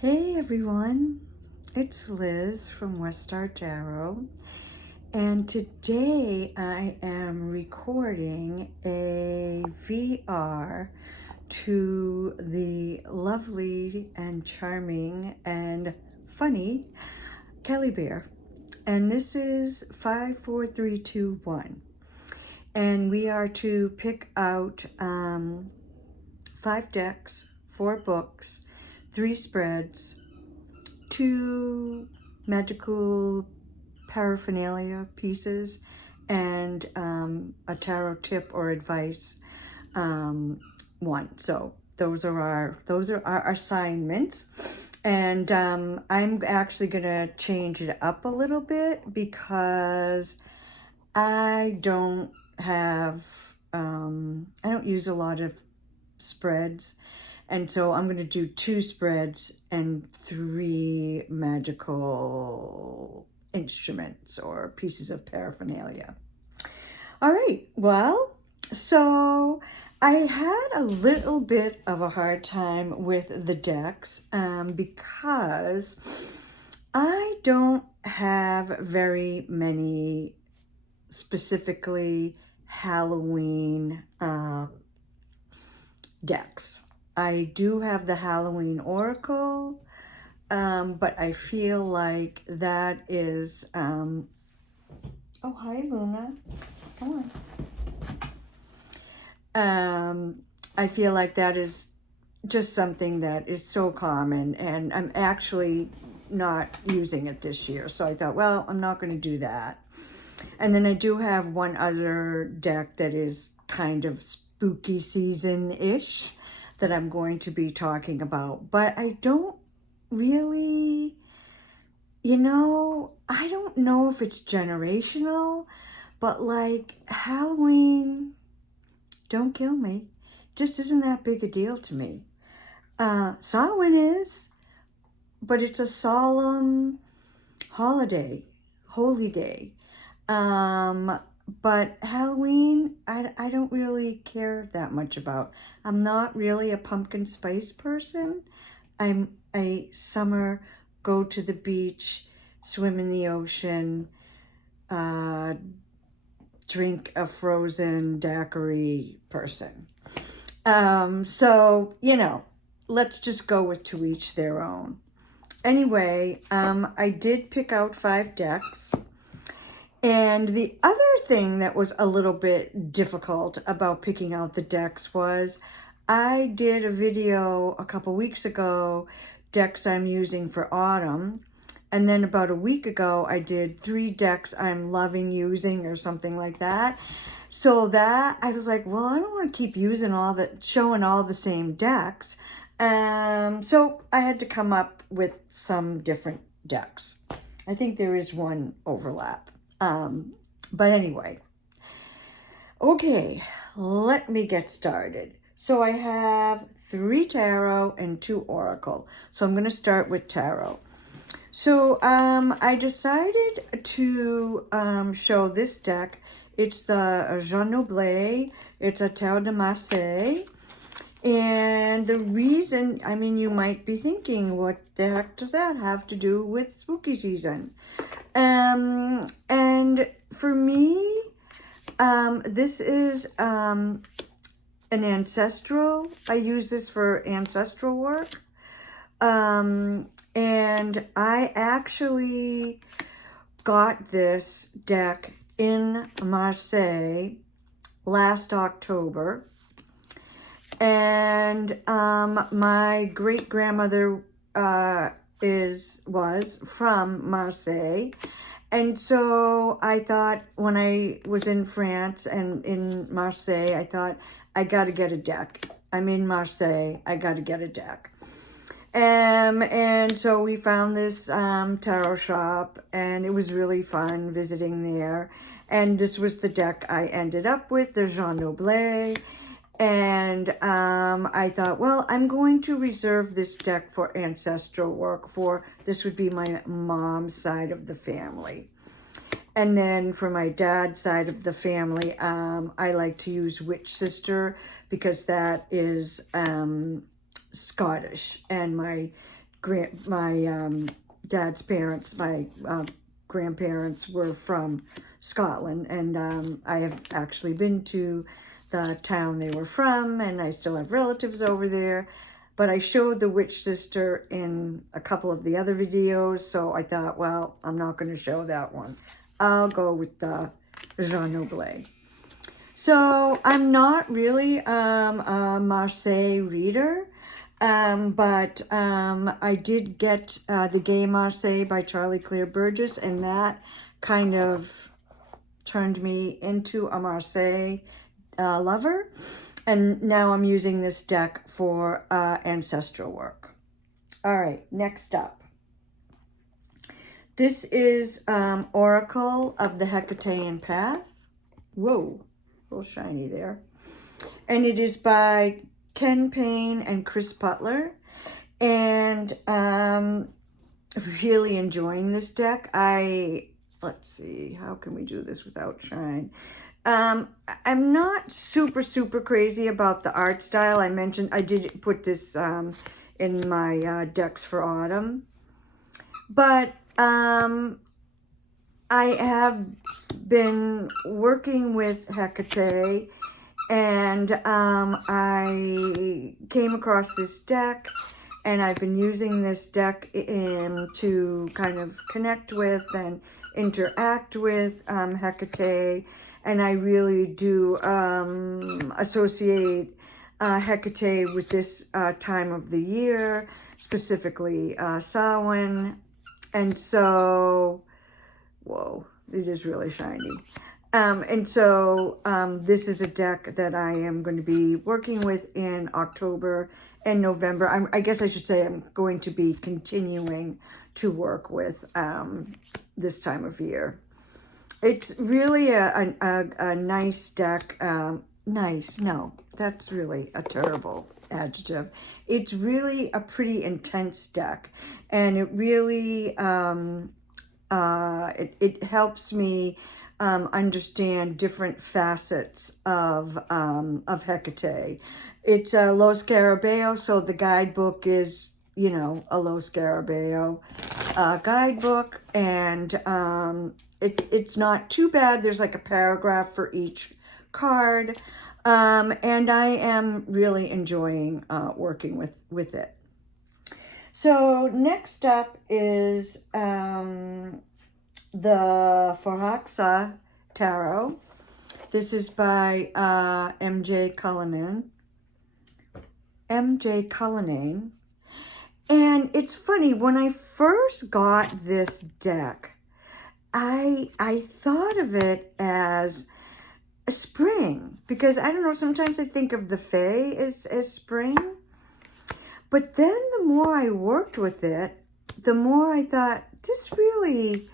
Hey everyone, it's Liz from Fay Tarot, and today I am recording a VR to the lovely and charming and funny Kelly Bear. And this is 54321. And we are to pick out 5 decks, 4 books, 3 spreads, 2 magical paraphernalia pieces, and a tarot tip or advice one. So those are our assignments. And I'm actually gonna change it up a little bit because I don't use a lot of spreads. And so I'm going to do 2 spreads and 3 magical instruments or pieces of paraphernalia. All right, well, so I had a little bit of a hard time with the decks because I don't have very many specifically Halloween decks. I do have the Halloween Oracle, but I feel like that is, oh, hi, Luna. Come on. I feel like that is just something that is so common, and I'm actually not using it this year. So I thought, well, I'm not going to do that. And then I do have one other deck that is kind of spooky season-ish that I'm going to be talking about. But I don't really, I don't know if it's generational, but like Halloween, don't kill me, just isn't that big a deal to me. Samhain is, but it's a solemn holiday, holy day. But Halloween, I don't really care that much about. I'm not really a pumpkin spice person. I'm a summer, go to the beach, swim in the ocean, drink a frozen daiquiri person. So, let's just go with to each their own. Anyway, I did pick out 5 decks. And the other thing that was a little bit difficult about picking out the decks was I did a video a couple weeks ago, decks I'm using for autumn. And then about a week ago, I did 3 decks I'm loving using or something like that. So that I was like, well, I don't want to keep showing all the same decks. So I had to come up with some different decks. I think there is one overlap. But anyway, okay, let me get started. So I have 3 tarot and 2 oracle. So I'm going to start with tarot. So I decided to show this deck. It's the Jean Noblet. It's a Tarot de Marseille. And the reason, you might be thinking, what the heck does that have to do with spooky season? And for me, this is an ancestral. I use this for ancestral work. And I actually got this deck in Marseille last October. And my great-grandmother was from Marseille. And so I thought when I was in France and in Marseille, I thought, I got to get a deck. I'm in Marseille. I got to get a deck. And so we found this tarot shop, and it was really fun visiting there. And this was the deck I ended up with, the Jean Noblet. And I thought, well, I'm going to reserve this deck for ancestral work. This would be my mom's side of the family. And then for my dad's side of the family, I like to use Witch Sister because that is Scottish. And my dad's parents, my grandparents were from Scotland, and I have actually been to the town they were from, and I still have relatives over there. But I showed the Witch Sister in a couple of the other videos, so I thought, well, I'm not going to show that one. I'll go with the Jean Noblet. So I'm not really a Marseille reader, but I did get The Gay Marseille by Charlie Claire Burgess, and that kind of turned me into a Marseille lover. And now I'm using this deck for ancestral work. All right, next up. This is Oracle of the Hecatean Path. Whoa, a little shiny there. And it is by Ken Payne and Chris Butler. And really enjoying this deck. Let's see, how can we do this without shine? I'm not super crazy about the art style. I did put this in my decks for autumn. But I have been working with Hecate, and I came across this deck, and I've been using this deck to kind of connect with and interact with Hecate. And I really do associate Hecate with this time of the year, specifically Samhain. And so, whoa, it is really shiny. And so this is a deck that I am going to be working with in October and November. I guess I should say I'm going to be continuing to work with this time of year. It's really a nice deck. Nice, no, that's really a terrible adjective. It's really a pretty intense deck, and it really it helps me understand different facets of Hecate. It's a Los Scarabeo, so the guidebook is, you know, a Los Scarabeo guidebook, and it's not too bad. There's like a paragraph for each card, and I am really enjoying working with it. So next up is the Forhaxa Tarot. This is by MJ Cullinan. And it's funny, when I first got this deck, I thought of it as a spring, because I don't know, sometimes I think of the Fae as spring. But then the more I worked with it, the more I thought, this really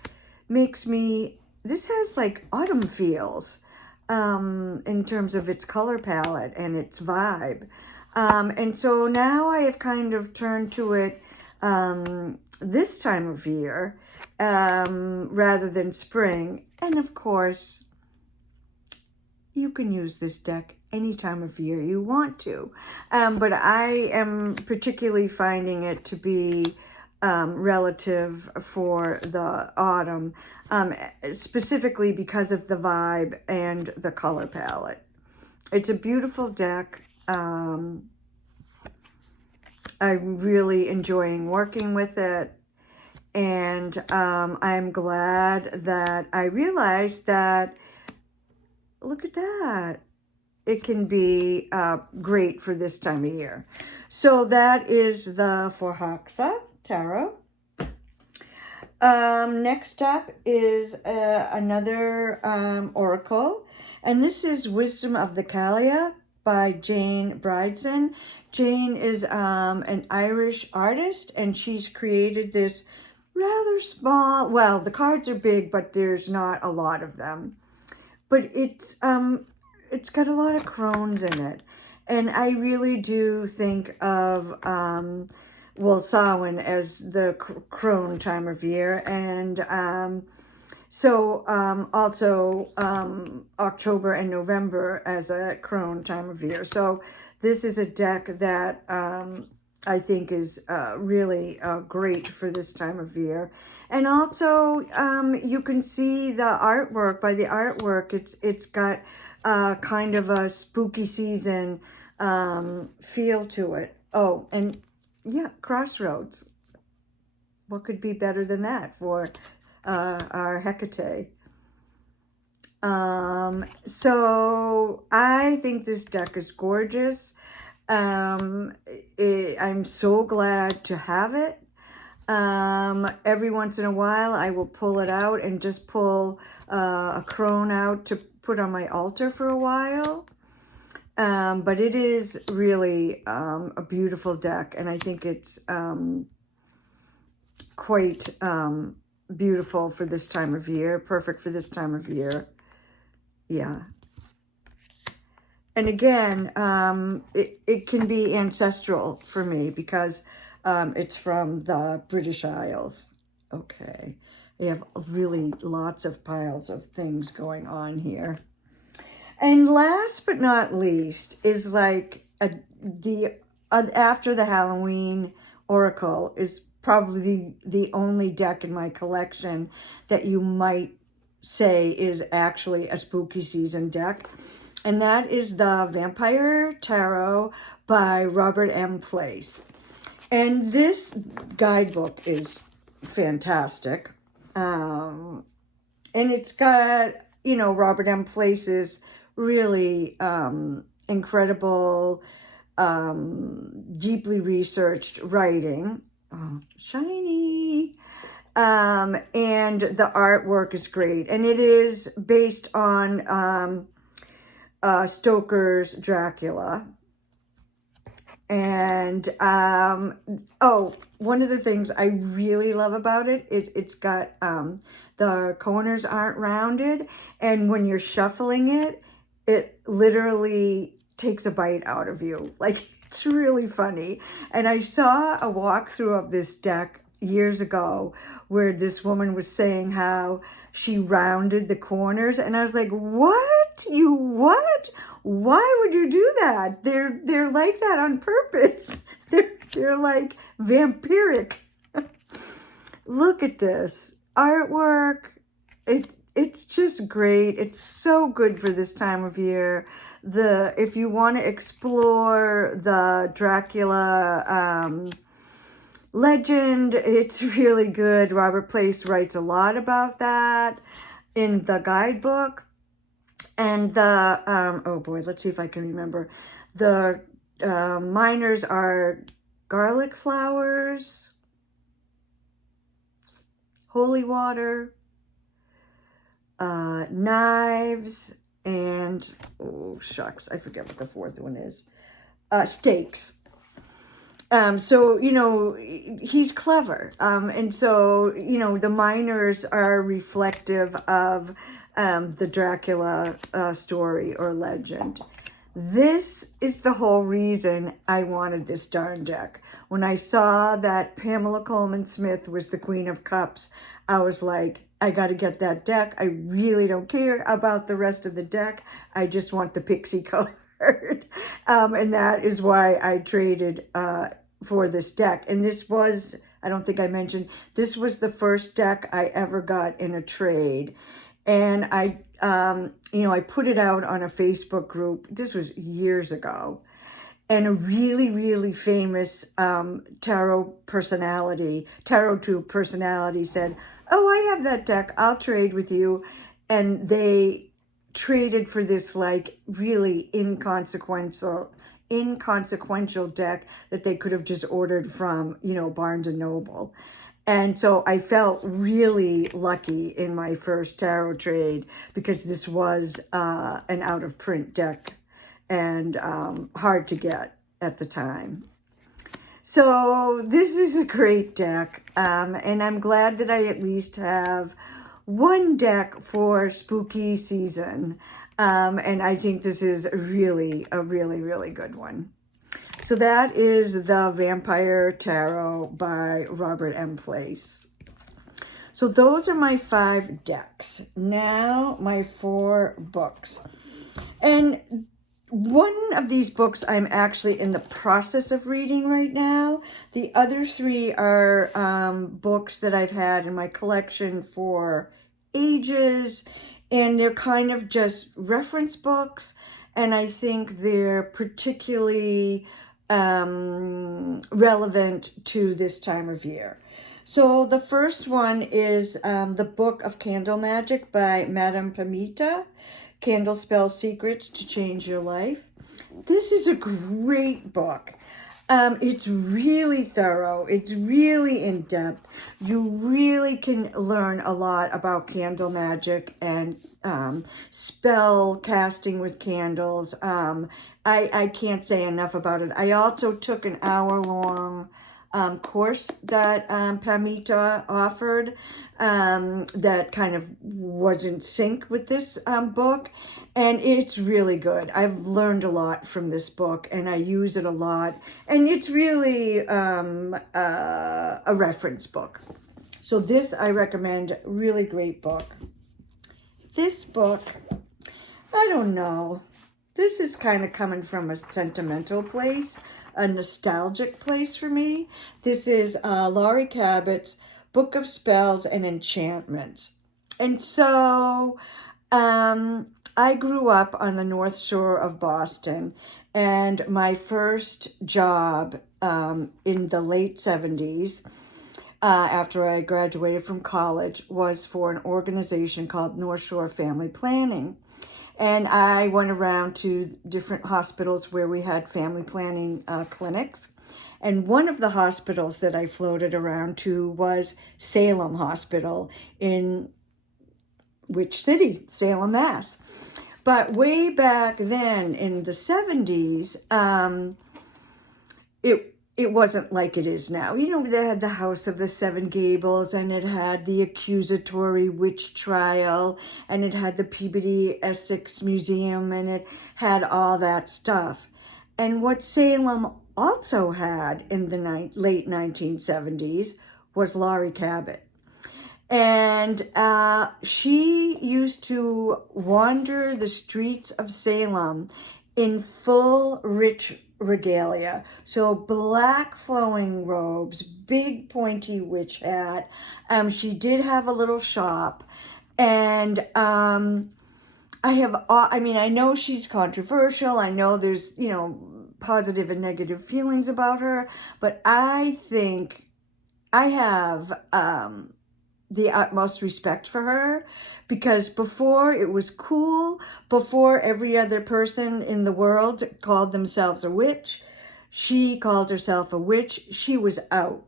makes me, this has like autumn feels in terms of its color palette and its vibe. And so now I have kind of turned to it this time of year rather than spring. And of course, you can use this deck any time of year you want to. But I am particularly finding it to be relative for the autumn, specifically because of the vibe and the color palette. It's a beautiful deck. I'm really enjoying working with it, and I'm glad that I realized that, look at that, it can be great for this time of year. So that is the Forhaxa Tarot. Next up is another oracle, and this is Wisdom of the Kalia by Jane Bridson. Jane is an Irish artist, and she's created this rather small, well, the cards are big, but there's not a lot of them. But it's got a lot of crones in it. And I really do think of, well, Samhain as the crone time of year. And also October and November as a crone time of year. So this is a deck that I think is really great for this time of year. And also, you can see the artwork. By the artwork, it's got kind of a spooky season feel to it. Oh, and yeah, Crossroads. What could be better than that for our Hecate? So I think this deck is gorgeous. I'm so glad to have it. Every once in a while I will pull it out and just pull a crone out to put on my altar for a while. But it is really a beautiful deck, and I think it's quite beautiful for this time of year, perfect for this time of year. Yeah. And again, it can be ancestral for me because it's from the British Isles. Okay. We have really lots of piles of things going on here. And last but not least is like after the Halloween Oracle is probably the only deck in my collection that you might say is actually a spooky season deck. And that is the Vampire Tarot by Robert M. Place. And this guidebook is fantastic. And it's got, you know, Robert M. Place's really incredible, deeply researched writing. Oh, shiny. And the artwork is great. And it is based on Stoker's Dracula. And one of the things I really love about it is it's got the corners aren't rounded, and when you're shuffling it, it literally takes a bite out of you. Like, it's really funny. And I saw a walkthrough of this deck years ago where this woman was saying how she rounded the corners, and I was like, what? You what? Why would you do that? They're like that on purpose. They're like vampiric. Look at this artwork. It's just great. It's so good for this time of year. If you want to explore the Dracula legend, it's really good. Robert Place writes a lot about that in the guidebook. And the, oh boy, let's see if I can remember. The minors are garlic flowers, holy water, knives, and, oh shucks, I forget what the fourth one is. Stakes. So, you know, he's clever. And so, you know, the minors are reflective of the Dracula story or legend. This is the whole reason I wanted this darn deck. When I saw that Pamela Coleman Smith was the Queen of Cups, I was like, I got to get that deck. I really don't care about the rest of the deck. I just want the pixie card. And that is why I traded for this deck. And this was, I don't think I mentioned, this was the first deck I ever got in a trade. And I, you know, I put it out on a Facebook group. This was years ago. And a really, really famous tarot tube personality said, oh, I have that deck. I'll trade with you. And they traded for this like really inconsequential deck that they could have just ordered from, you know, Barnes and Noble. And so I felt really lucky in my first tarot trade because this was an out of print deck and hard to get at the time. So this is a great deck, and I'm glad that I at least have one deck for spooky season, and I think this is really a really good one. So that is the Vampire Tarot by Robert M. Place. So those are my 5 decks. Now my 4 books. And one of these books I'm actually in the process of reading right now. The other three are books that I've had in my collection for ages, and they're kind of just reference books, and I think they're particularly relevant to this time of year. So the first one is The Book of Candle Magic by Madame Pamita. Candle Spell Secrets to Change Your Life. This is a great book. It's really thorough. It's really in-depth. You really can learn a lot about candle magic and spell casting with candles. I can't say enough about it. I also took an hour-long course that Pamita offered that kind of was in sync with this book, and it's really good. I've learned a lot from this book, and I use it a lot, and it's really a reference book. So this I recommend, really great book. This book, I don't know. This is kind of coming from a sentimental place, a nostalgic place for me. This is Laurie Cabot's Book of Spells and Enchantments. And so I grew up on the North Shore of Boston, and my first job in the late 70s, after I graduated from college, was for an organization called North Shore Family Planning. And I went around to different hospitals where we had family planning clinics. And one of the hospitals that I floated around to was Salem Hospital in which city? Salem, Mass. But way back then in the 70s, it wasn't like it is now. You know, they had the House of the Seven Gables, and it had the accusatory witch trial, and it had the Peabody Essex Museum, and it had all that stuff. And what Salem also had in the late 1970s was Laurie Cabot. And she used to wander the streets of Salem in full rich regalia. So black flowing robes, big pointy witch hat. She did have a little shop. And I know she's controversial. I know there's, positive and negative feelings about her. But I think I have the utmost respect for her, because before it was cool, before every other person in the world called themselves a witch, she called herself a witch. She was out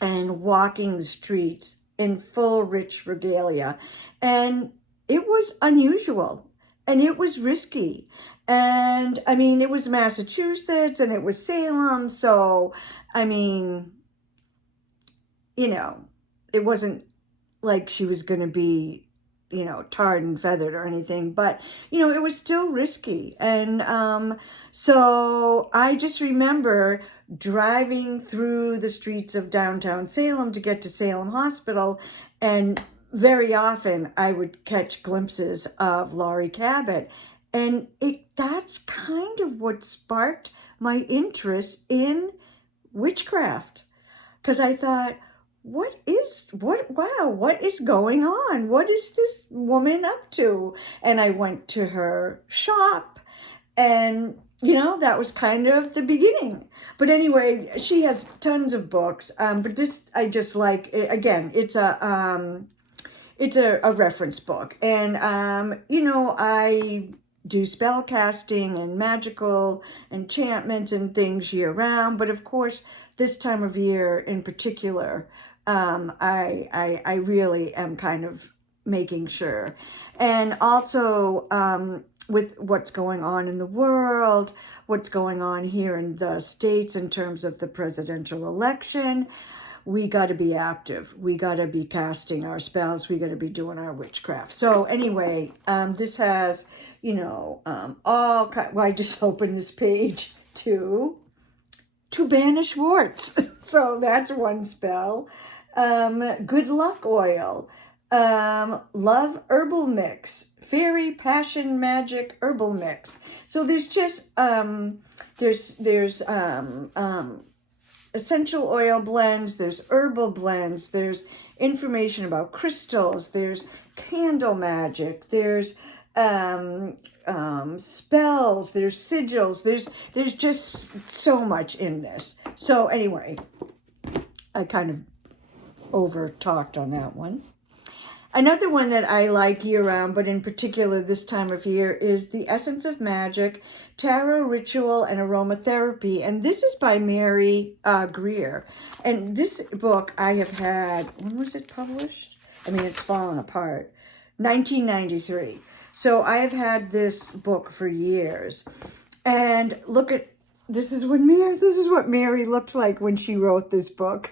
and walking the streets in full rich regalia, and it was unusual and it was risky. And I mean, it was Massachusetts and it was Salem, so I mean, it wasn't like she was going to be, tarred and feathered or anything, but, it was still risky. And so I just remember driving through the streets of downtown Salem to get to Salem Hospital, and very often I would catch glimpses of Laurie Cabot. And that's kind of what sparked my interest in witchcraft. Because I thought, what is going on? What is this woman up to? And I went to her shop, and that was kind of the beginning. But anyway, she has tons of books. But this I just like. Again, it's a reference book, and I do spell casting and magical enchantments and things year round. But of course, this time of year in particular, I really am kind of making sure. And also with what's going on in the world, what's going on here in the States in terms of the presidential election, we got to be active. We got to be casting our spells. We got to be doing our witchcraft. So anyway, this has, all kind. Well, I just opened this page to banish warts. So that's one spell. Good luck oil. Love Herbal Mix, Fairy Passion Magic Herbal Mix. So there's just there's essential oil blends, there's herbal blends, there's information about crystals, there's candle magic, there's spells, there's sigils, there's just so much in this. So anyway, I kind of over talked on that one. Another one that I like year-round, but in particular this time of year, is The Essence of Magic, Tarot, Ritual, and Aromatherapy. And this is by Mary Greer. And this book I have had, when was it published? I mean, it's fallen apart. 1993. So I have had this book for years. And look at, this is what Mary looked like when she wrote this book.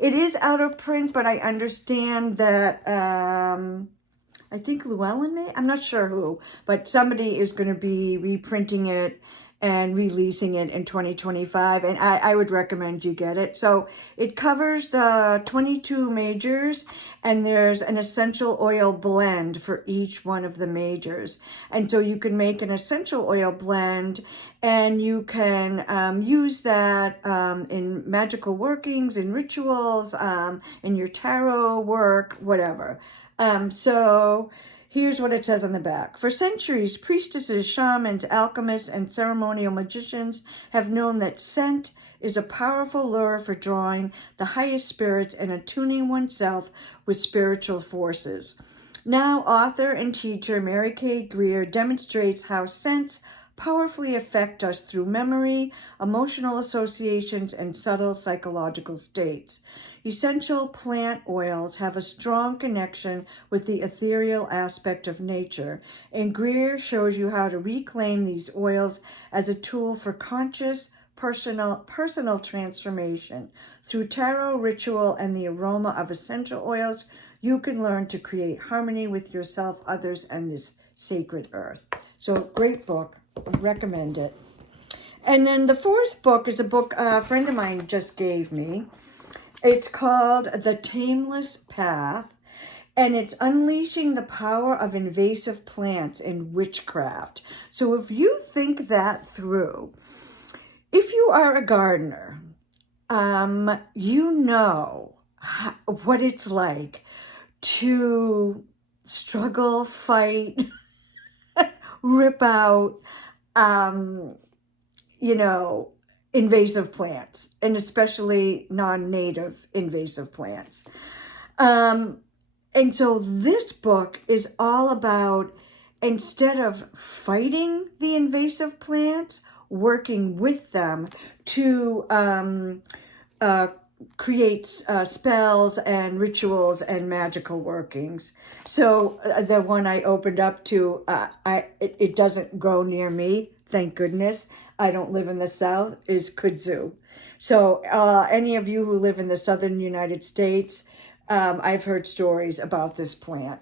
It is out of print, but I understand that, I think Llewellyn may, I'm not sure who, but somebody is going to be reprinting it and releasing it in 2025, and I would recommend you get it. So it covers the 22 majors, and there's an essential oil blend for each one of the majors. And so you can make an essential oil blend, and you can use that in magical workings, in rituals, in your tarot work, whatever. So here's what it says on the back. For centuries, priestesses, shamans, alchemists, and ceremonial magicians have known that scent is a powerful lure for drawing the highest spirits and attuning oneself with spiritual forces. Now, author and teacher Mary K. Greer demonstrates how scents powerfully affect us through memory, emotional associations, and subtle psychological states. Essential plant oils have a strong connection with the ethereal aspect of nature, and Greer shows you how to reclaim these oils as a tool for conscious, personal transformation. Through tarot, ritual, and the aroma of essential oils, you can learn to create harmony with yourself, others, and this sacred earth. So, great book. Recommend it. And then the fourth book is a book a friend of mine just gave me. It's called The Tameless Path, and it's unleashing the power of invasive plants in witchcraft. So if you think that through, if you are a gardener, you know what it's like to struggle, fight, rip out, invasive plants, and especially non-native invasive plants. And so this book is all about, instead of fighting the invasive plants, working with them to create spells and rituals and magical workings. So the one I opened up to, it doesn't grow near me, thank goodness. I don't live in the South, is kudzu. So any of you who live in the Southern United States, I've heard stories about this plant.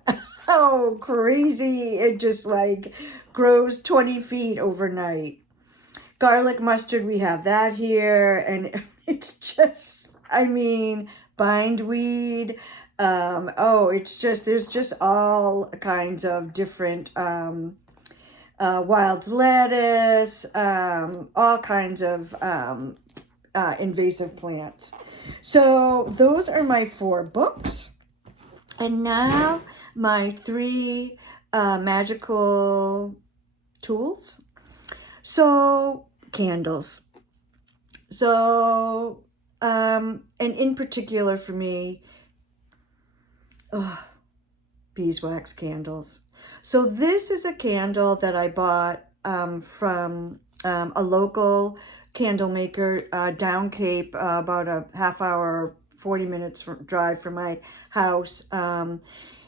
Oh, crazy. It just like grows 20 feet overnight. Garlic mustard, we have that here. And it's just, bindweed. There's just all kinds of different wild lettuce, all kinds of invasive plants. So those are my 4 books. And now my 3 magical tools. So candles. So, and in particular for me, beeswax candles. So this is a candle that I bought from a local candle maker down Cape, about a half hour, 40 minutes drive from my house.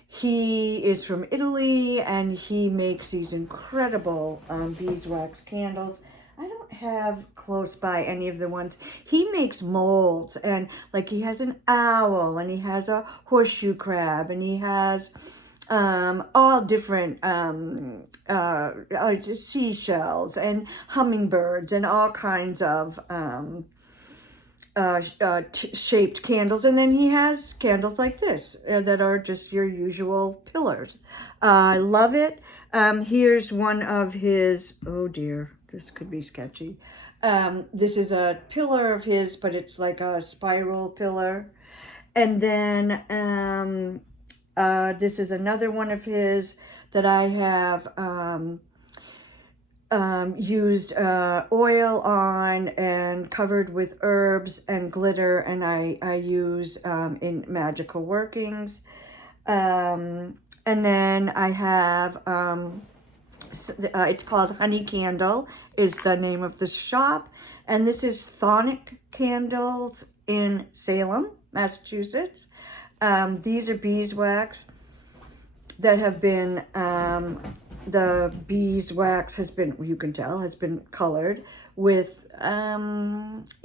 He is from Italy, and he makes these incredible beeswax candles. I don't have close by any of the ones. He makes molds, and like he has an owl, and he has a horseshoe crab, and he has all different seashells and hummingbirds and all kinds of shaped candles, and then he has candles like this that are just your usual pillars. I love it. Here's one of his, oh dear, this could be sketchy. This is a pillar of his, but it's like a spiral pillar. And then this is another one of his that I have used oil on and covered with herbs and glitter, and I use in magical workings. And then I have, it's called Honey Candle is the name of the shop. And this is Thonic Candles in Salem, Massachusetts. These are beeswax that have been, the beeswax has been, you can tell, has been colored with,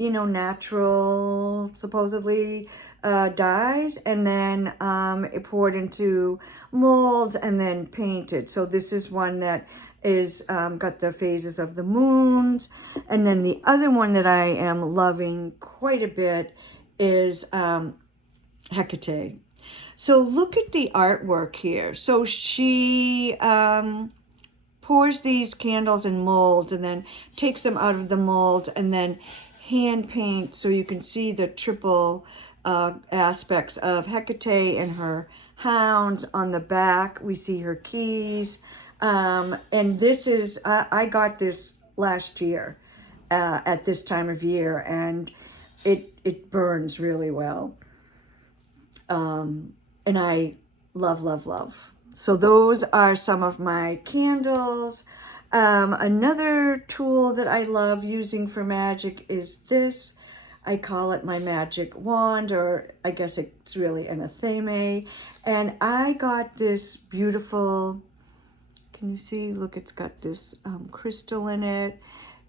natural, supposedly, dyes, and then it poured into molds and then painted. So this is one that is got the phases of the moons. And then the other one that I am loving quite a bit is Hecate. So look at the artwork here. So she pours these candles in molds and then takes them out of the mold and then hand paints, so you can see the triple aspects of Hecate and her hounds. On the back we see her keys, and this is I got this last year at this time of year, and it burns really well, and I love. So those are some of my candles. Another tool that I love using for magic is this. I call it my magic wand, or I guess it's really an athame. And I got this beautiful, can you see? Look, it's got this crystal in it,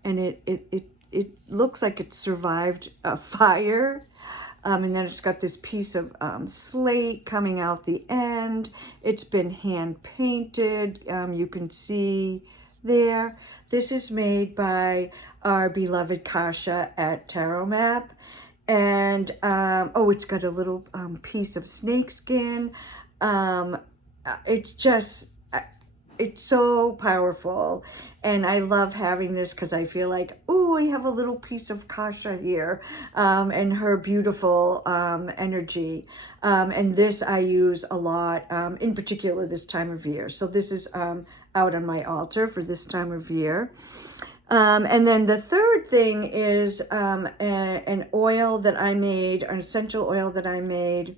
and it looks like it survived a fire. And then it's got this piece of slate coming out the end. It's been hand painted. You can see there. This is made by our beloved Kasha at Tarot Map. And, it's got a little piece of snakeskin. It's just, it's so powerful. And I love having this because I feel like, oh, I have a little piece of Kasha here, and her beautiful energy. And this I use a lot, in particular this time of year. So this is out on my altar for this time of year. And then the third thing is an oil that I made, an essential oil that I made.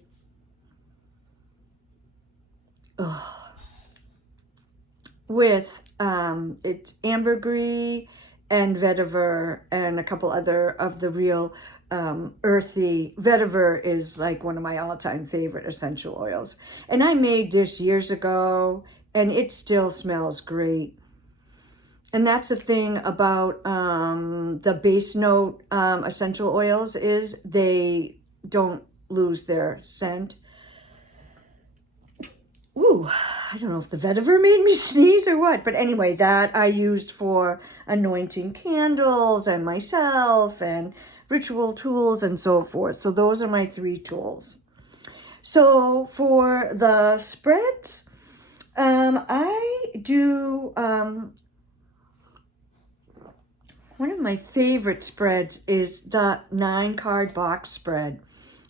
With it's ambergris and vetiver and a couple other of the real earthy. Vetiver is like one of my all-time favorite essential oils, and I made this years ago, and it still smells great. And that's the thing about the base note essential oils, is they don't lose their scent. Ooh, I don't know if the vetiver made me sneeze or what, but anyway, that I used for anointing candles and myself and ritual tools and so forth. So those are my 3 tools. So for the spreads, I do, one of my favorite spreads is the 9-card box spread.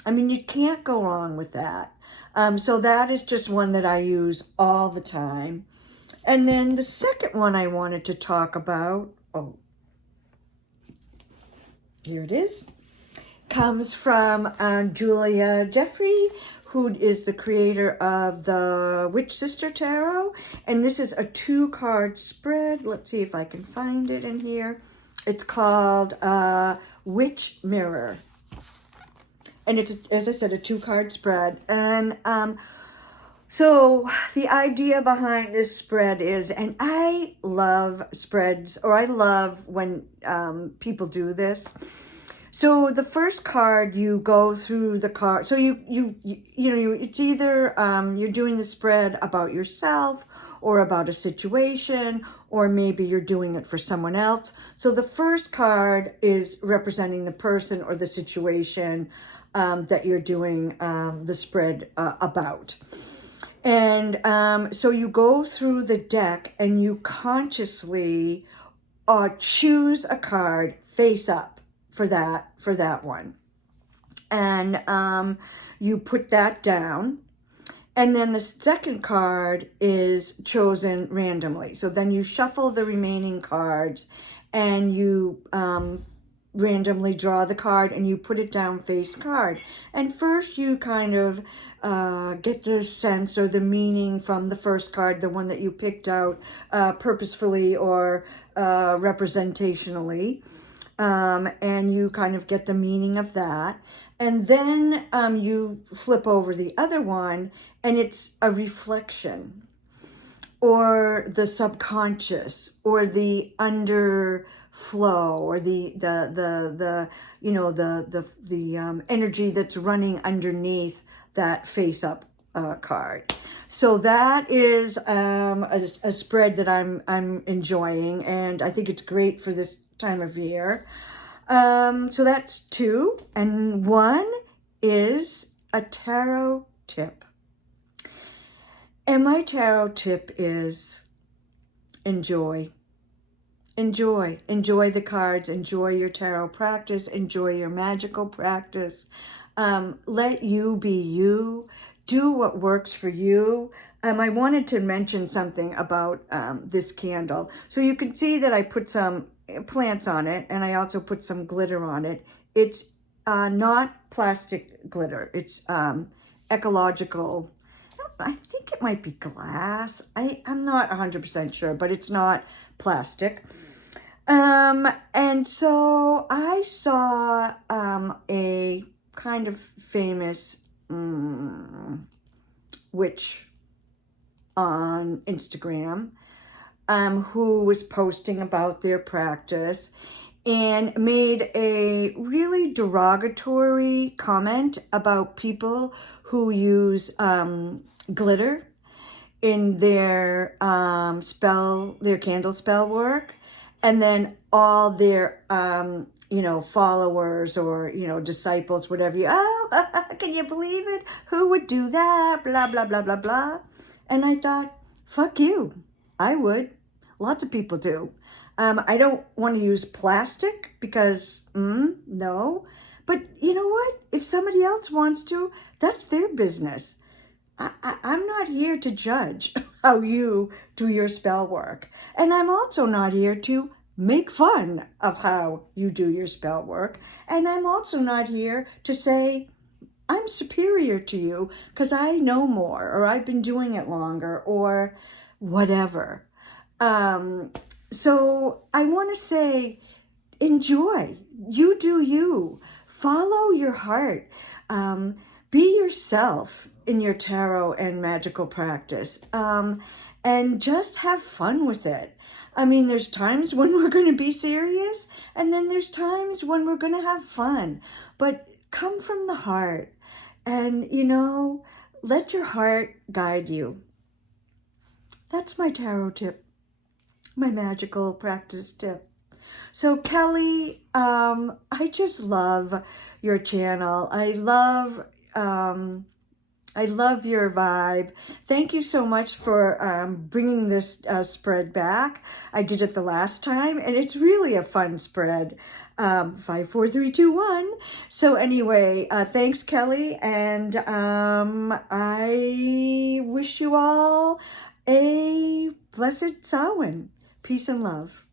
I mean, you can't go wrong with that. So that is just one that I use all the time. And then the second one I wanted to talk about, here it is, comes from Julia Jeffrey, who is the creator of the Witch Sister Tarot. And this is a 2-card spread. Let's see if I can find it in here. It's called Witch Mirror. And it's, as I said, a 2-card spread. And so the idea behind this spread is, and I love spreads, or I love when people do this. So the first card, you go through the card. So it's either you're doing the spread about yourself, or about a situation, or maybe you're doing it for someone else. So the first card is representing the person or the situation that you're doing the spread about. And so you go through the deck and you consciously choose a card face up for that one. And you put that down. And then the second card is chosen randomly. So then you shuffle the remaining cards and you randomly draw the card and you put it down face card. And first you kind of get the sense or the meaning from the first card, the one that you picked out purposefully or representationally. And you kind of get the meaning of that. And then you flip over the other one and it's a reflection or the subconscious or the underflow or the energy that's running underneath that face up card. So that is a spread that I'm enjoying, and I think it's great for this time of year. So that's 2, and 1 is a tarot tip. And my tarot tip is enjoy. Enjoy the cards, enjoy your tarot practice, enjoy your magical practice. Let you be you. Do what works for you. I wanted to mention something about this candle. So you can see that I put some plants on it, and I also put some glitter on it. It's not plastic glitter. It's ecological. I think it might be glass. I'm not 100% sure, but it's not plastic. And so I saw a kind of famous witch on Instagram who was posting about their practice and made a really derogatory comment about people who use glitter in their their candle spell work, and then all their followers or disciples, whatever can you believe it? Who would do that? Blah blah blah blah blah. And I thought, fuck you. I would. Lots of people do. I don't want to use plastic because no. But you know what? If somebody else wants to, that's their business. I'm not here to judge how you do your spell work. And I'm also not here to make fun of how you do your spell work. And I'm also not here to say I'm superior to you because I know more or I've been doing it longer or whatever. So I want to say, enjoy. You do you. Follow your heart. Be yourself in your tarot and magical practice. And just have fun with it. I mean, there's times when we're going to be serious, and then there's times when we're going to have fun. But come from the heart and, let your heart guide you. That's my tarot tip, my magical practice tip. So Kelly, I just love your channel. I love your vibe. Thank you so much for bringing this spread back. I did it the last time, and it's really a fun spread. 5, 4, 3, 2, 1. So anyway, thanks, Kelly, and I wish you all a blessed Samhain. Peace and love.